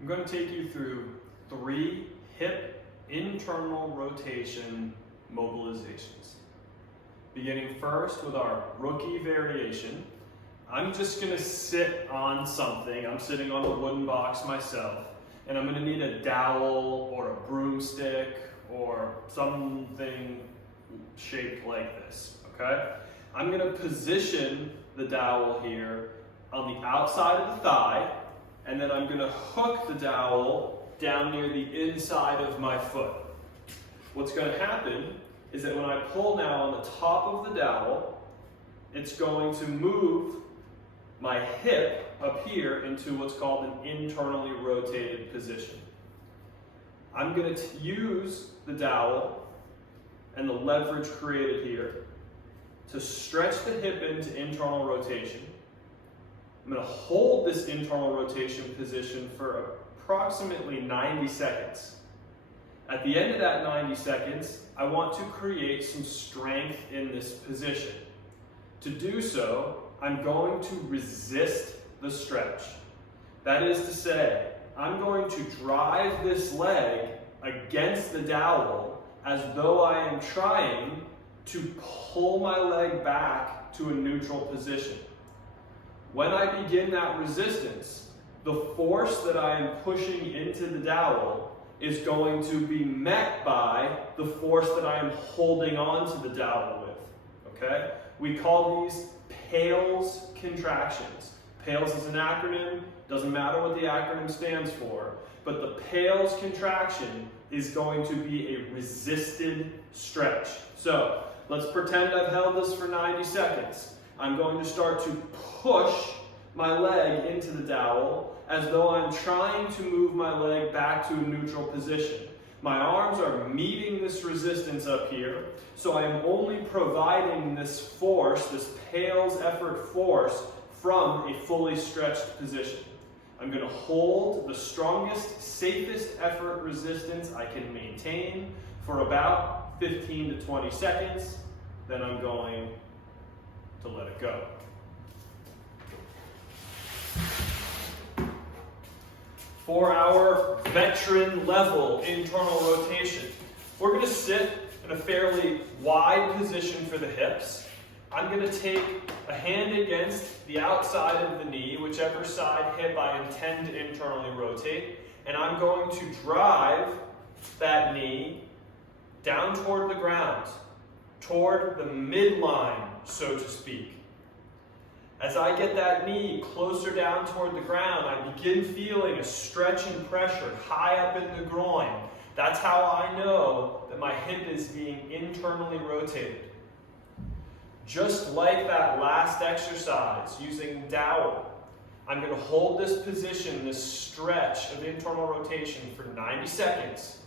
I'm going to take you through 3 hip internal rotation mobilizations. Beginning first with our rookie variation. I'm just going to sit on something. I'm sitting on the wooden box myself, and I'm going to need a dowel or a broomstick or something shaped like this, okay? I'm going to position the dowel here on the outside of the thigh, and then I'm going to hook the dowel down near the inside of my foot. What's going to happen is that when I pull now on the top of the dowel, it's going to move my hip up here into what's called an internally rotated position. I'm going to use the dowel and the leverage created here to stretch the hip into internal rotation. I'm going to hold this internal rotation position for approximately 90 seconds. At the end of that 90 seconds, I want to create some strength in this position. To do so, I'm going to resist the stretch. That is to say, I'm going to drive this leg against the dowel as though I am trying to pull my leg back to a neutral position. When I begin that resistance, the force that I am pushing into the dowel is going to be met by the force that I am holding on to the dowel with, okay? We call these PAILs contractions. PAILs is an acronym, doesn't matter what the acronym stands for, but the PAILs contraction is going to be a resisted stretch. So let's pretend I've held this for 90 seconds. I'm going to start to push my leg into the dowel as though I'm trying to move my leg back to a neutral position. My arms are meeting this resistance up here, so I am only providing this force, this PAILs effort force, from a fully stretched position. I'm going to hold the strongest, safest effort resistance I can maintain for about 15 to 20 seconds, then I'm going to let it go. For our veteran level internal rotation, we're going to sit in a fairly wide position for the hips. I'm going to take a hand against the outside of the knee, whichever side hip I intend to internally rotate, and I'm going to drive that knee down toward the ground, toward the midline, so to speak. As I get that knee closer down toward the ground, I begin feeling a stretch and pressure high up in the groin. That's how I know that my hip is being internally rotated. Just like that last exercise using dowel, I'm going to hold this position, this stretch of internal rotation for 90 seconds.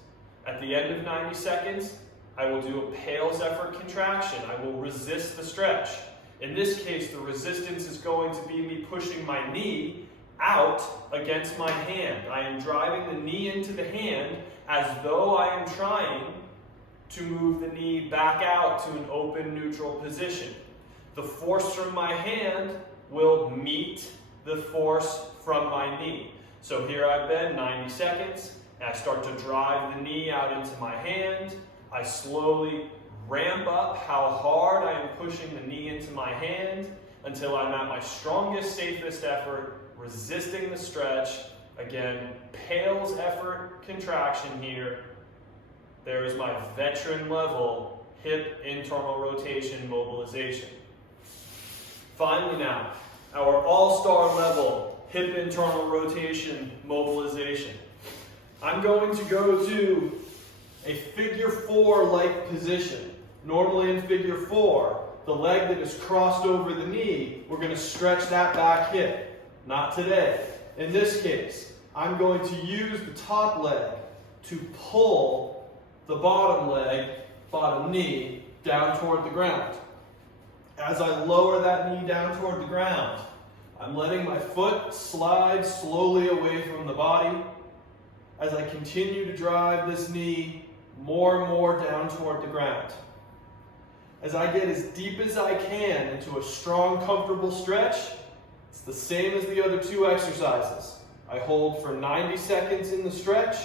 At the end of 90 seconds, I will do a PAILs effort contraction. I will resist the stretch. In this case, the resistance is going to be me pushing my knee out against my hand. I am driving the knee into the hand as though I am trying to move the knee back out to an open neutral position. The force from my hand will meet the force from my knee. So here I've been 90 seconds, and I start to drive the knee out into my hand. I slowly ramp up how hard I am pushing the knee into my hand until I'm at my strongest, safest effort, resisting the stretch. Again, PAILs effort contraction here. There is my veteran level hip internal rotation mobilization. Finally now, our all-star level hip internal rotation mobilization. I'm going to go to a figure 4-like position. Normally in figure 4, the leg that is crossed over the knee, we're going to stretch that back hip. Not today. In this case, I'm going to use the top leg to pull the bottom leg, bottom knee, down toward the ground. As I lower that knee down toward the ground, I'm letting my foot slide slowly away from the body as I continue to drive this knee more and more down toward the ground. As I get as deep as I can into a strong, comfortable stretch, it's the same as the other 2 exercises. I hold for 90 seconds in the stretch,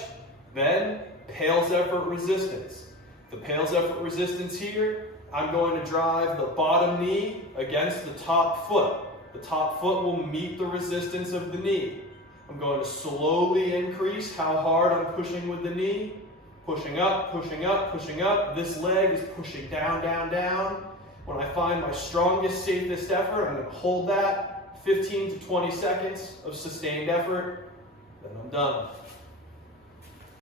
then PAILs effort resistance. The PAILs effort resistance here, I'm going to drive the bottom knee against the top foot. The top foot will meet the resistance of the knee. I'm going to slowly increase how hard I'm pushing with the knee. Pushing up, pushing up, pushing up. This leg is pushing down, down, down. When I find my strongest, safest effort, I'm going to hold that 15 to 20 seconds of sustained effort, then I'm done.